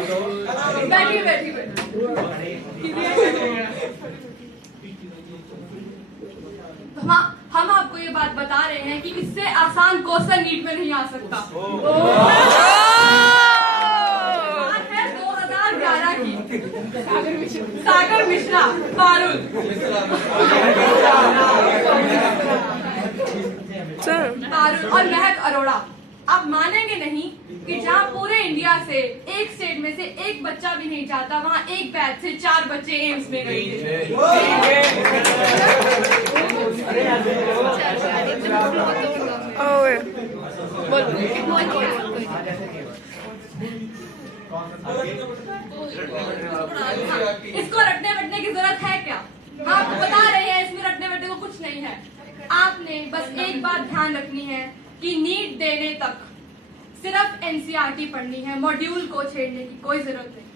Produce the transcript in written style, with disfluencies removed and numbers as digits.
बैठिए बैठिए हम आपको ये बात बता रहे हैं कि इससे आसान क्वेश्चन नीट में नहीं आ सकता। बात है 2011 की। सागर मिश्रा पारुल और महक अरोड़ा। आप मानेंगे नहीं कि जहाँ पूरे इंडिया से एक स्टेट में से एक बच्चा भी नहीं जाता, वहाँ एक बैच से 4 बच्चे एम्स में गए थे। इसको रटने वटने की जरूरत है क्या? आपको बता रहे हैं इसमें रटने वटने को कुछ नहीं है। आपने बस एक बात ध्यान रखनी है कि नीट देने तक सिर्फ एनसीईआरटी पढ़नी है, मॉड्यूल को छेड़ने की कोई जरूरत नहीं।